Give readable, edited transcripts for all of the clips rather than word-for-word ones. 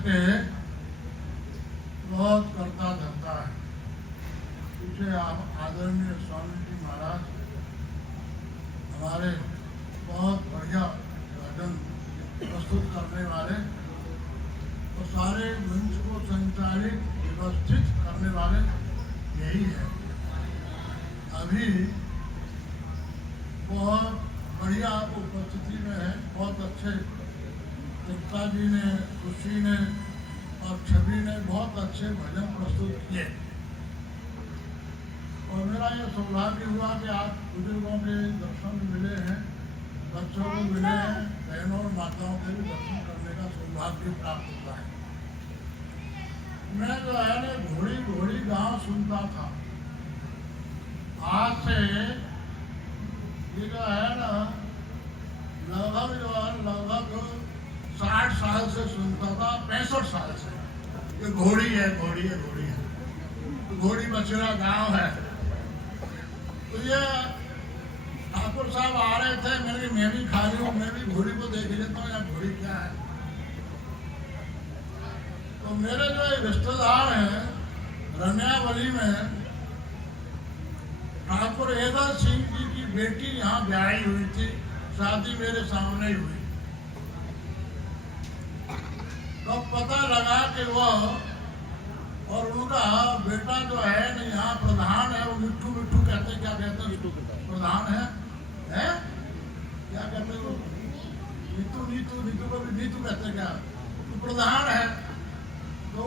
के बहुत करता धरता है। पीछे आदरणीय स्वामी जी महाराज हमारे बहुत बढ़िया भजन प्रस्तुत करने वाले और सारे मंच को संचालित व्यवस्थित करने वाले यही है। अभी बहुत बढ़िया उपस्थिति में है। बहुत अच्छे गुप्ता जी ने, खुशी ने और छवि ने बहुत अच्छे भजन प्रस्तुत किए और मेरा ये सौभाग्य हुआ कि आप बुजुर्गों के दर्शन मिले हैं, बच्चों को मिले हैं, बहनों और माताओं के भी दर्शन करने का सौभाग्य प्राप्त हुआ है। मैं जो है ना घोड़ी घोड़ी गाँव सुनता था। आज से ये जो है ना लगभग 60 साल से सुनता था, 65 साल से। ये घोड़ी है, घोड़ी है, घोड़ी है, तो घोड़ी बछड़ा गांव है। तो ये ठाकुर साहब आ रहे थे, मैंने मैं भी खा रही हूँ, मैं भी घोड़ी को देख लेता हूँ, यहाँ घोड़ी क्या है। तो मेरे जो रिश्तेदार हैं रनियावली में, ठाकुर एदा सिंह जी की बेटी यहाँ ब्याही हुई थी, शादी मेरे सामने ही हुई। तो पता लगा कि वह और उनका बेटा जो है न यहाँ प्रधान है, वो मिट्टू मिट्टू कहते, क्या कहते हैं, प्रधान है क्या कहते हैं, नीतू नीतू नीतू को भी नीतू कहते क्या, तो प्रधान है। तो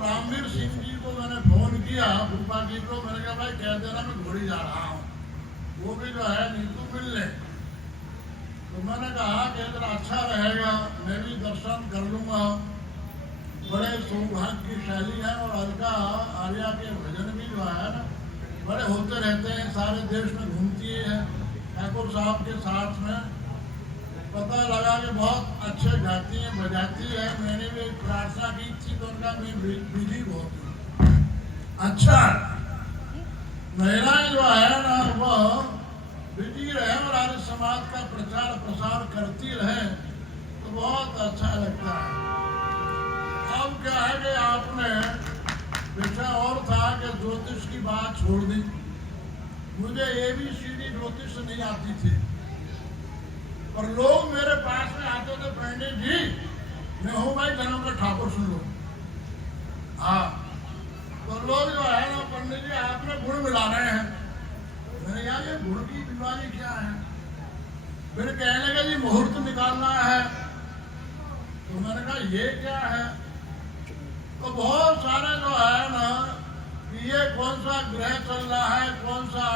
रामवीर सिंह जी को मैंने फोन किया, भूपा जी को, मैंने कहा भाई कह देना मैं घोड़ी जा रहा हूँ, वो भी जो है नीतू मिल ले। तो मैंने कहा कि अगर अच्छा रहेगा मैं भी दर्शन कर लूँगा। बड़े सौभाग्यशाली हैं और अलका आर्या के भजन भी जो है ना बड़े होते रहते हैं, सारे देश में घूमती है ठाकुर साहब के साथ में। पता लगा कि बहुत अच्छे गाती हैं, बजाती है। मैंने भी प्रार्थना की थी तो उनका मैं बिजी बहुत हूँ। अच्छा, महिलाएं जो है ना वह बिजी रहे और आर्य समाज का प्रचार प्रसार करती रहे तो बहुत अच्छा लगता है। अब क्या है कि आपने विषय और था कि ज्योतिष की बात छोड़ दी। मुझे ABCD ज्योतिष नहीं आती थी, और लोग मेरे पास में आते थे, पंडित जी मैं हूँ भाई जन्म का ठाकुर, सुन लो। हाँ, तो लोग जो है ना पंडित जी आपने गुड़ मिला रहे हैं। मैंने यार ये गुड़ की बीमारी क्या है। फिर कहने लगे जी मुहूर्त निकालना है। तो मैंने कहा ये क्या है। तो बहुत सारे जो है ना ये कौन सा ग्रह चल रहा है, कौन सा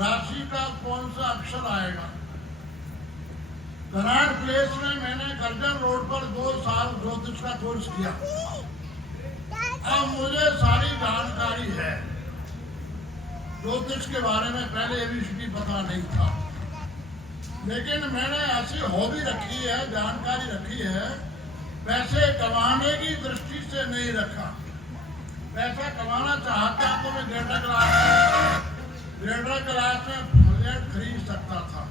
राशि का कौन सा अक्षर आएगा। कराड़ प्लेस में मैंने गर्जन रोड पर 2 साल ज्योतिष का कोर्स किया। अब मुझे सारी जानकारी है ज्योतिष के बारे में। पहले ABCD पता नहीं था, लेकिन मैंने ऐसी हॉबी रखी है, जानकारी रखी है। पैसे कमाने की दृष्टि से नहीं रखा। पैसा कमाना चाहता तो मैं ग्रेटर क्लास में फ्लैट खरीद सकता था।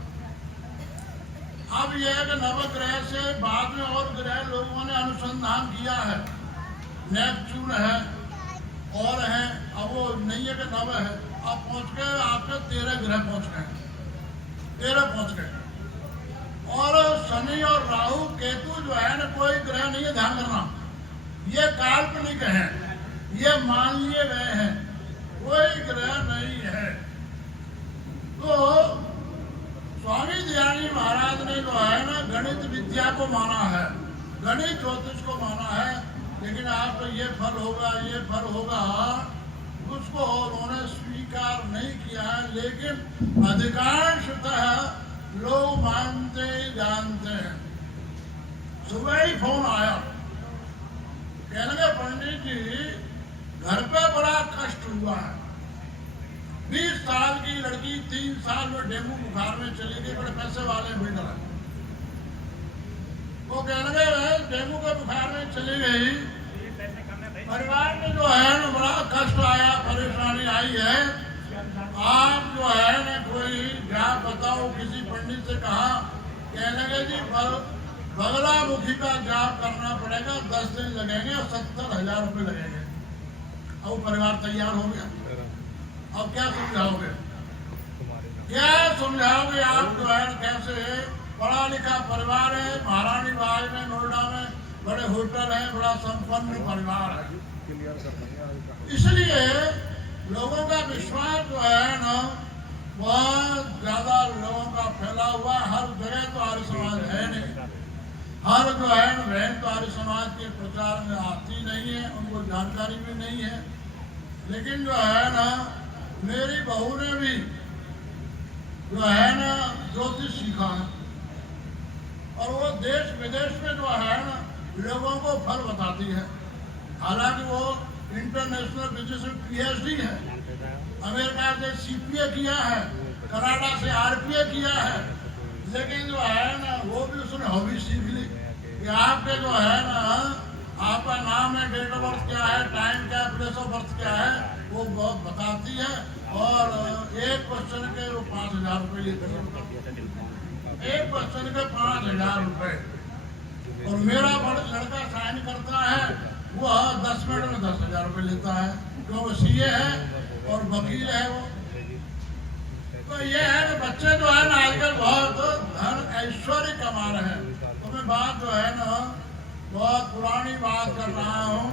अब यह कि नवग्रह से बाद में और ग्रह लोगों ने अनुसंधान किया है, नेपच्यून है और है, अब वो नहीं है कि नव है। अब पहुंच गए आपके 13 ग्रह पहुंच गए, 13 पहुंच गए। और शनि और राहु केतु जो है ना कोई ग्रह नहीं है, ध्यान करना, ये काल्पनिक है, ये मान लिए गए हैं, कोई ग्रह नहीं है। तो स्वामी दयानंद महाराज ने जो है ना गणित विद्या को माना है, गणित ज्योतिष को माना है, लेकिन आपको ये फल होगा, ये फल होगा, उसको उन्होंने स्वीकार नहीं किया है। लेकिन अधिकांशतः लोग मानते जानते हैं। सुबह ही फोन आया, कहने लगे पंडित जी घर पे बड़ा कष्ट हुआ है। 20 साल की लड़की 3 साल में डेंगू बुखार में चली गई, बड़े पैसे वाले बिल्डर। वो कहने लगे डेंगू के बुखार में चली गई, परिवार में जो है ना बड़ा कष्ट आया, परेशानी आई है। आप जो है ना कोई क्या बताओ, किसी पंडित से कहा, कहने लगे जी बगलामुखी का जाप करना पड़ेगा, 10 दिन लगेंगे और 70,000 रुपये लगेंगे। अब वो परिवार तैयार हो गया। अब क्या समझाओगे, क्या समझाओगे आप? जो है कैसे पढ़ा लिखा परिवार है, महारानी बाग में, नोएडा में बड़े होटल है, बड़ा संपन्न परिवार है। इसलिए लोगों का विश्वास जो है ना बहुत ज्यादा लोगों का फैला हुआ। हर जगह तो आर्य समाज है नहीं, हर जो है ना बहन तो आर्य समाज के प्रचार में आती नहीं है, उनको जानकारी भी नहीं है। लेकिन जो है ना मेरी बहू ने भी जो है ना ज्योतिष सीखा है और वो देश विदेश में जो है ना लोगों को फल बताती है। हालांकि वो इंटरनेशनल बिजनेस में PhD है, अमेरिका से CPA किया है, कनाडा से RPA किया है। लेकिन जो है ना वो भी उसने हॉबी सीख ली कि आपके जो है ना आपका नाम है, डेट ऑफ बर्थ क्या है, टाइम क्या है, प्लेस ऑफ बर्थ क्या है, वो बहुत बताती है। और एक क्वेश्चन के वो 5,000 रुपये लेती है, एक क्वेश्चन के 5,000 रुपये। और मेरा बड़ा लड़का साइन करता है, वो 10 मिनट में 10,000 रुपये लेता है, क्यों? वो CA है और वकील है वो। तो ये है कि बच्चे जो है ना आजकल बहुत धन ऐश्वर्य कमा रहे हैं। तो मैं बात जो है ना बहुत पुरानी बात कर रहा हूँ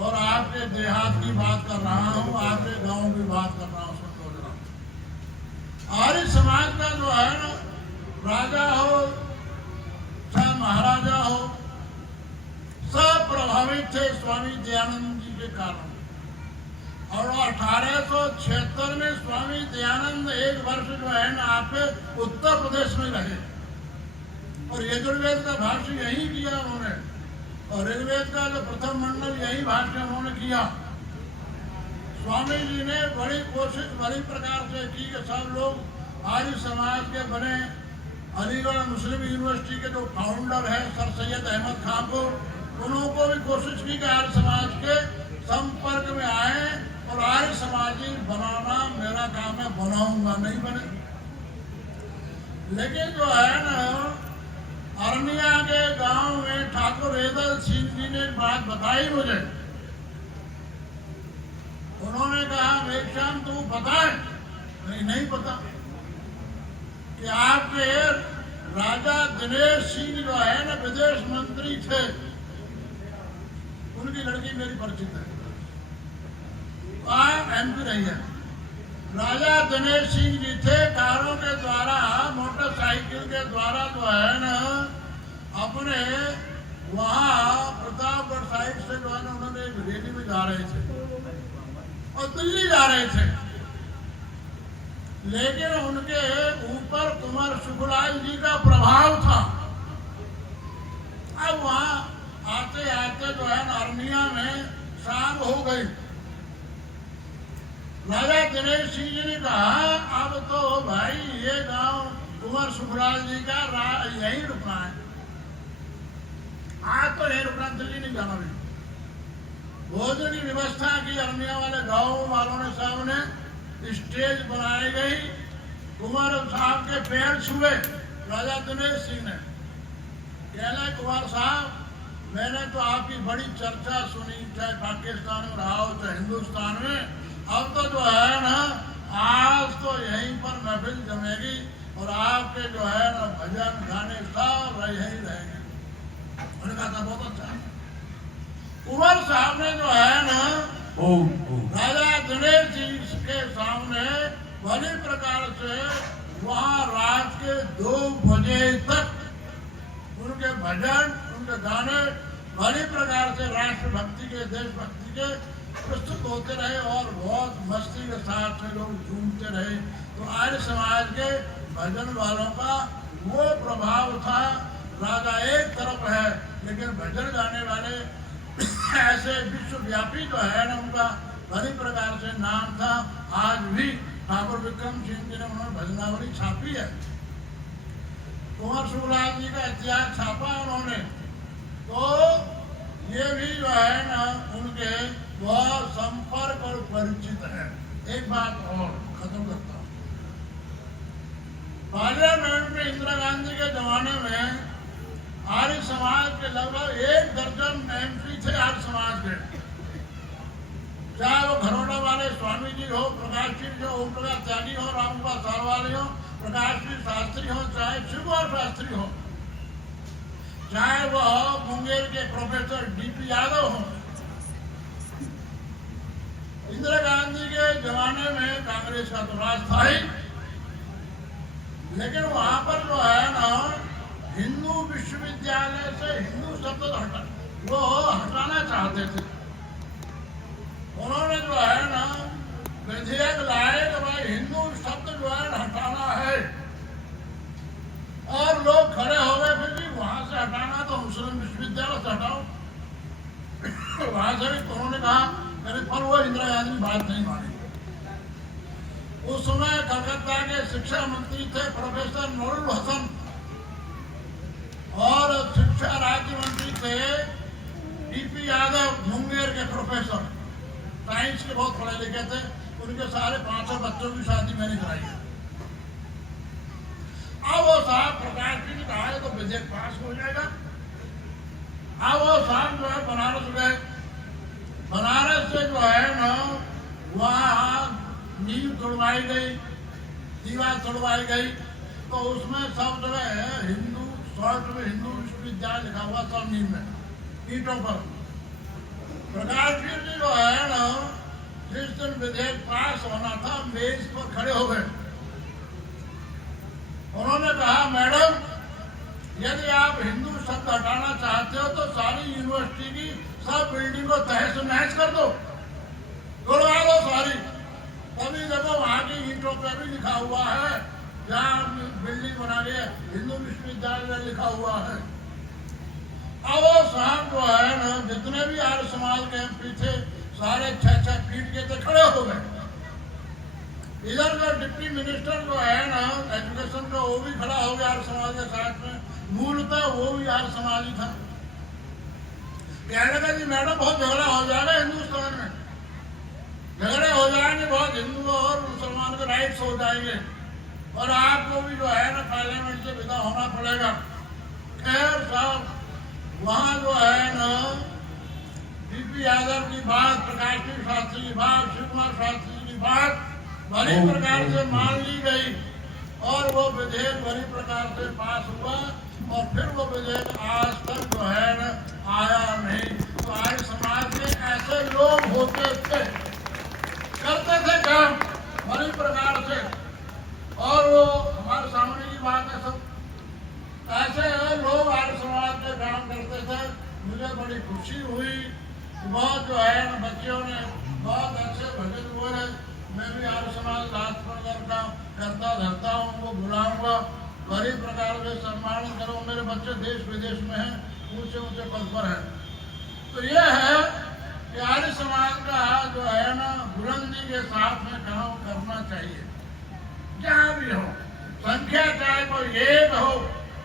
और आपके देहात की बात कर रहा हूँ, आपके गांव की बात कर रहा हूँ। आर्य समाज का जो है ना राजा हो चाहे महाराजा हो, सब प्रभावित थे स्वामी दयानंद जी के कारण। और 1876 में स्वामी दयानंद एक वर्ष जो है ना आपके उत्तर प्रदेश में रहे और यजुर्वेद का भाष्य यही किया उन्होंने और ऋग्वेद का जो प्रथम मंडल यही भाष्य उन्होंने किया। स्वामी जी ने बड़ी कोशिश बड़ी प्रकार से की कि सब लोग आर्य समाज के बने। अलीगढ़ मुस्लिम यूनिवर्सिटी के जो फाउंडर है सर सैयद अहमद खान को, उन्होंने भी कोशिश की कि आर्य समाज के संपर्क में आए और आर्य समाजी बनाना मेरा काम है, बनाऊंगा नहीं बने। लेकिन जो है ना अरनिया के गांव में ठाकुर वेदल सिंह जी ने एक बात बताई मुझे। उन्होंने कहा मेघश्याम तू पता है? नहीं पता कि आपके राजा दिनेश सिंह जो है ना विदेश मंत्री थे, उनकी लड़की मेरी परिचित है, MP रही है। राजा दिनेश सिंह जी थे, कारों के द्वारा मोटरसाइकिल के द्वारा जो है ना अपने वहाँ प्रतापगढ़ साइड से जो है ना उन्होंने एक रैली में जा रहे थे और दिल्ली जा रहे थे। लेकिन उनके ऊपर कुंवर सुखलाल जी का प्रभाव था। अब वहाँ आते आते जो है ना अरनिया में शाम हो गई। राजा दिनेश सिंह जी ने कहा अब तो भाई ये गांव कुंवर सुखलाल जी का यही रुकना है, आज तो यही रुकना, दिल्ली नहीं जाना। भी भोजन की व्यवस्था की अरनिया वाले गांव वालों ने सब ने, स्टेज बनाई गई। कुंवर साहब के पैर छुए राजा दिनेश सिंह ने, कहला कुंवर साहब मैंने तो आपकी बड़ी चर्चा सुनी, चाहे पाकिस्तान में रहा हो चाहे हिंदुस्तान में, अब तो जो है ना आज तो यहीं पर महफिल जमेगी और आपके जो है ना भजन गाने सब यहीं रहेंगे। उन्होंने कहा था बहुत अच्छा। कुंवर साहब ने जो है ना राजा दिनेश जी के सामने बड़ी प्रकार से वहाँ रात के 2 बजे तक उनके भजन उनके गाने बड़ी प्रकार से राष्ट्रभक्ति के देशभक्ति के प्रस्तुत होते रहे और बहुत मस्ती के साथ में लोग झूमते रहे। तो आर्य समाज के भजन वालों का वो प्रभाव था। राजा एक तरफ है लेकिन भजन गाने वाले ऐसे विश्वव्यापी जो है ना उनका बड़ी प्रकार से नाम था। आज भी ठाकुर विक्रम सिंह जी ने उन्होंने भजनावली छापी है, कुंवर सुखलाल जी का इतिहास छापा उन्होंने। तो ये भी जो है ना उनके बहुत संपर्क और परिचित है। एक बात और खत्म करता हूँ। पार्लियामेंट में इंदिरा गांधी के जमाने में आर्य स्वामी जी हो, प्रकाश जी हो, ओम प्रकाश त्यागी हो, रामकुमार सारवाली हो, प्रकाश जी शास्त्री हो, चाहे शिवकुमार शास्त्री हो, चाहे वह मुंगेर के प्रोफेसर डीपी यादव हो। इंदिरा गांधी के जमाने में कांग्रेस का तो राज था ही, लेकिन वहां पर जो है ना हिंदू विश्वविद्यालय से हिंदू शब्द हटाना चाहते थे। उन्होंने जो है ना विधेयक लाए कि भाई हिंदू शब्द जो है हटाना है, और लोग खड़े हो गए फिर भी वहां से हटाना तो मुस्लिम विश्वविद्यालय से हटाओ। वहां से भी उन्होंने कहा, पर वो इंदिरा गांधी की बात नहीं मानी। उस समय कलकत्ता के शिक्षा मंत्री थे प्रोफेसर नूरुल हसन, और शिक्षा राज्य मंत्री थे डीपी यादव, मुंगेर के प्रोफेसर, साइंस के बहुत पढ़े लिखे थे। उनके सारे 5 बच्चों की शादी मैंने कराई है। अब वो साहब प्रकाश जी ने कहा है तो विधेयक पास हो जाएगा। अब वो साहब जो है बनारस गए, बनारस से जो है ना वहाँ नींव तोड़वाई गई, दीवार तोड़वाई गई, तो उसमें सब जगह हिंदू शॉर्ट में हिंदू विश्वविद्यालय लिखा हुआ, सब नींव में ईंटों पर। प्रकाश जी जो है ना जिस दिन विधेयक पास होना था मेज पर खड़े हो गए। उन्होंने कहा, मैडम यदि आप हिंदू शब्द हटाना चाहते हो तो सारी यूनिवर्सिटी की सब बिल्डिंग को तहस नहस कर दो, तोड़वा दो सारी। तभी देखो वहां की ईंटों पर भी लिखा हुआ है, जहाँ बिल्डिंग बना के हिंदू विश्वविद्यालय लिखा हुआ है। अब वो साहब जो है ना जितने भी आर्य समाज के एमपी थे सारे 6-6 फीट के थे, खड़े हो गए। इधर का डिप्टी मिनिस्टर जो है ना एजुकेशन का, वो भी खड़ा हो गया आर्य समाज के साथ में। मूलतः वो भी आर्य समाजी था। कहने लगा जी मैडम बहुत झगड़ा हो जाएगा हिंदुस्तान में, झगड़े हो जाएंगे बहुत, हिंदू और मुसलमान के राइट्स हो जाएंगे, और आपको भी जो है ना पार्लियामेंट से विदा होना पड़ेगा। खैर साहब वहाँ जो है ना डीपी यादव की बात, प्रकाश जी शास्त्री की बात, शिवकुमार शास्त्री की बात बड़ी प्रकार से मान ली गई, और वो विधेयक बड़ी प्रकार से पास हुआ, और फिर वो विधेयक आज तक जो है ना आया नहीं। तो आर्य समाज के ऐसे लोग होते थे, करते थे काम बड़ी प्रकार से, और वो हमारे सामने की बात है। सब ऐसे लोग आर्य समाज के काम करते थे। मुझे बड़ी खुशी हुई, बहुत जो है ना बच्चों ने बहुत अच्छे भजन बोले। मैं भी आर्य समाज राष्ट्रपति का करता धरता हूँ, उनको बुलाऊंगा, बड़ी प्रकार से सम्मान करो। मेरे बच्चे देश विदेश में हैं, ऊंचे ऊंचे पद पर हैं। तो ये है कि आर्य समाज का जो है ना बुलंदी के साथ में काम करना चाहिए, जहाँ भी हो, संख्या चाहे कोई एक हो,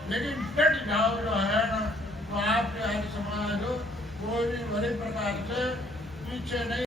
लेकिन डट जाओ जो है ना, तो आपके आर्य समाज कोई भी बड़ी प्रकार से पीछे नहीं।